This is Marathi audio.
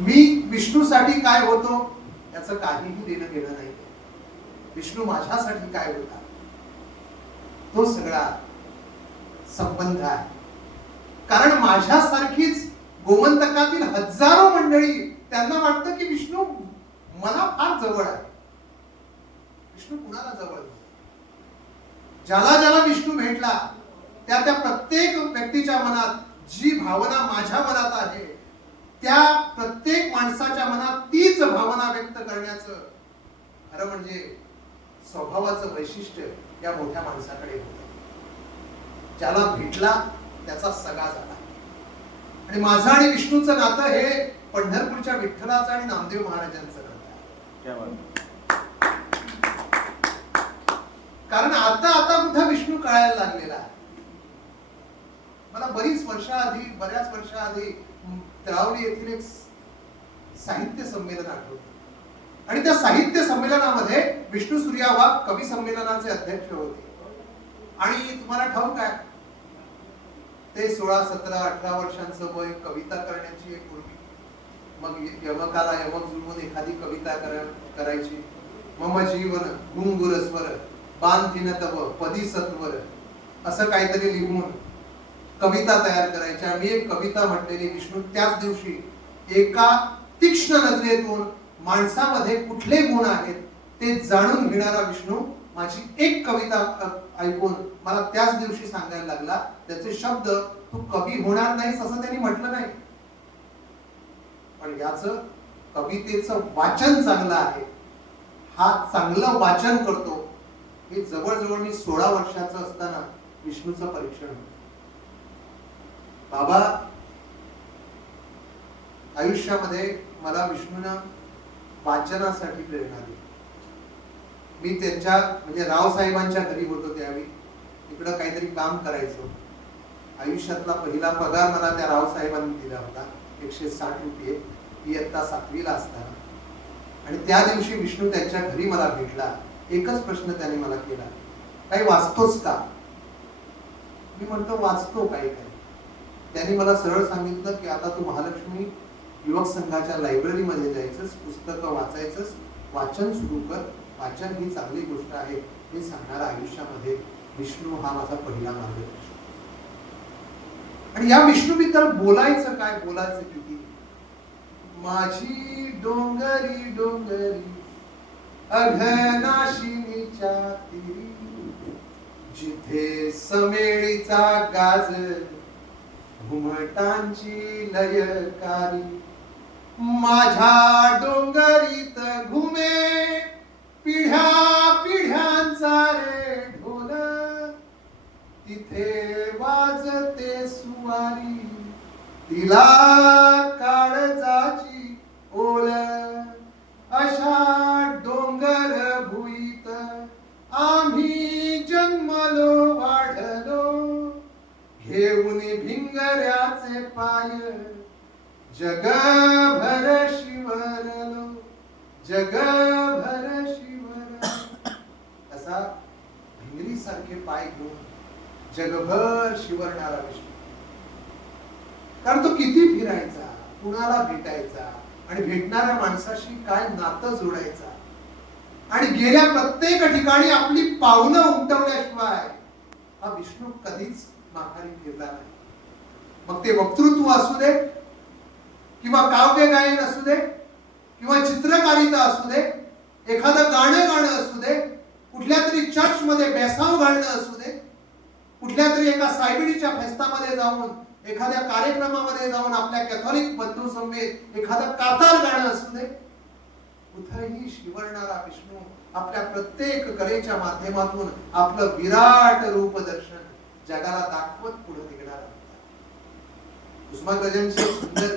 मी विष्णूसाठी काय होतो याचं काहीही देणं घेणं नाही. विष्णू माझ्यासाठी काय होता तो सगळा संबंध आहे. कारण माझ्यासारखीच गोमंतकातील हजारो मंडळी त्यांना वाटतं की विष्णू मला फार जवळ आहे. विष्णू कुणाला जवळ? ज्याला ज्याला विष्णू भेटला त्या त्या प्रत्येक व्यक्तीच्या मनात जी भावना माझ्या मनात आहे त्या प्रत्येक माणसाच्या मनात तीच भावना व्यक्त करण्याचं खरं म्हणजे स्वभावाचं वैशिष्ट्य या मोठ्या माणसाकडे होतं. ज्याला भेटला त्याचा सगळा झाला. आणि माझं आणि विष्णूचं नातं हे पंढरपूरच्या विठ्ठलाचं आणि नामदेव महाराजांचं नातं आहे. कारण आता कुठं विष्णू कळायला लागलेला आहे. मला बऱ्याच वर्षाआधी तळावली येथील एक साहित्य संमेलन आठवतं आणि त्या साहित्य संमेलनामध्ये विष्णू सूर्या वाघ कवी संमेलनाचे अध्यक्ष होते. आणि तुम्हाला ठाऊक आहे ते 16, 17, 18 वर्षांचं वय, कविता करण्याची एक उर्मी. मग यमकाला यमक जुळवून एखादी कविता करायची. मम जीवन गुंगुरस्वर बांधिन तव पदी सत्वर असं काहीतरी लिहून कविता तयार करायच्या. मी एक कविता म्हटलेली विष्णू त्याच दिवशी एका तीक्ष्ण नजरेतून माणसामध्ये कुठले गुण आहेत ते जाणून घेणारा विष्णू माझी एक कविता ऐकून मला त्याच दिवशी सांगायला लागला. त्याचे शब्द तू कवी होणार नाहीस असं त्यांनी म्हटलं नाही, पण याचं कवितेचं वाचन चांगलं आहे, हा चांगलं वाचन करतो. हे जवळजवळ मी 16 वर्षाचं असताना विष्णूचं परीक्षण होतं. बाबा आयुष्यामध्ये मला विष्णूनं वाचनासाठी प्रेरणा दिली. मी त्यांच्या म्हणजे रावसाहेबांच्या घरी होतो त्यावेळी, इकडं काहीतरी काम करायचो. आयुष्यातला पहिला पगार मला त्या रावसाहेबांनी दिला होता, 160 रुपये, इयत्ता 7वीला असताना. आणि त्या दिवशी विष्णू त्यांच्या घरी मला भेटला. एकच प्रश्न त्याने मला केला, काही वाचतोस का? मी म्हणतो वाचतो काही काही. त्यांनी मला सरळ सांगितलं की आता तू महालक्ष्मी युवक संघाच्या लायब्ररीमध्ये जायचंस, पुस्तकं वाचायचंस, वाचन सुरू कर. वाचन ही चांगली गोष्ट आहे हे सांगणारा आयुष्यामध्ये विष्णू हा माझा पहिला मार्गदर्शक. आणि या विष्णूबद्दल बोलायचं काय, बोलायचं किती. माझी डोंगरी डोंगरी अघनाशिनीच्या तीरी, जिथे समेळीचा गाज घुमटांची लयकारी, माझ्या डोंगरीत घुमे पिढ्या पिढ्यांचा रे ढोल, तिथे वाजते सुवारी तिला काळजाची ओल. अशा डोंगर भुईत आम्ही जन्मलो वाढलो, घेऊन भिंगऱ्याचे पाय जगभर शिवरलो, जगभर शिवरलो. असा भिंगरी सारखे पाय घेऊन जगभर शिवरणारा विष्णू. कारण तो किती फिरायचा, कुणाला भेटायचा आणि भेटणाऱ्या माणसाशी काय नातं जोडायचा, आणि गेल्या प्रत्येक ठिकाणी आपली पावलं उमटवल्याशिवाय हा विष्णू कधीच माघारी फिरला नाही. मग ते वक्तृत्व असू दे किंवा काव्य गायन असू दे किंवा चित्रकारिता असू दे, एखादं गाणं असू दे, कुठल्या तरी चर्च मध्ये बेसाव घालणं असू दे, कुठल्या तरी एका सायबिडीच्या फेस्तामध्ये जाऊन, एखाद्या कार्यक्रमामध्ये जाऊन आपल्या कॅथॉलिक बंधू समवेत एखादं कातार गाणं असू दे, कुठेही शिवरणारा विष्णू आपल्या प्रत्येक कलेच्या माध्यमातून आपलं विराट रूप दर्शन जगाला दाखवत पुढे निघणार होता. कुसुमाग्रजांची सुंदर